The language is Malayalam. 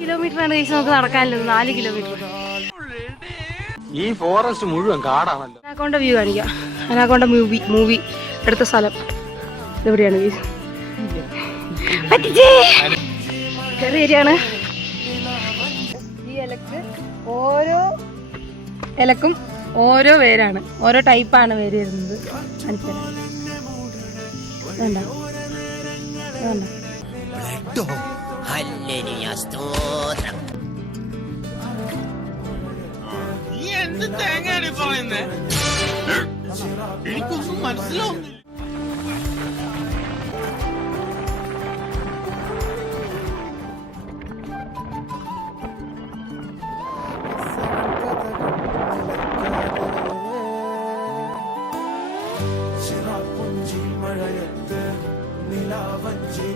കിലോമീറ്ററാണ് കഴിച്ച് നമുക്ക് നടക്കാനുള്ളത്, 4 കിലോമീറ്റർ. ഈ ഫോറസ്റ്റ് മുഴുവൻ കാടാണല്ലോ. അനാക്കോണ്ട വ്യൂ കാണിക്കാം. അനാക്കോണ്ട മൂവി എടുത്ത സ്ഥലം എവിടെയാണ്? ചെറിയ ഏരിയയാണ്. ഈ ഓരോ ഇലക്കും ഓരോ വേരാണ്, ഓരോ ടൈപ്പാണ് വേര് വരുന്നത്. എനിക്കൊന്നും മനസ്സിലാവുന്നില്ല. മഴയത്ത് നിലാവഞ്ചി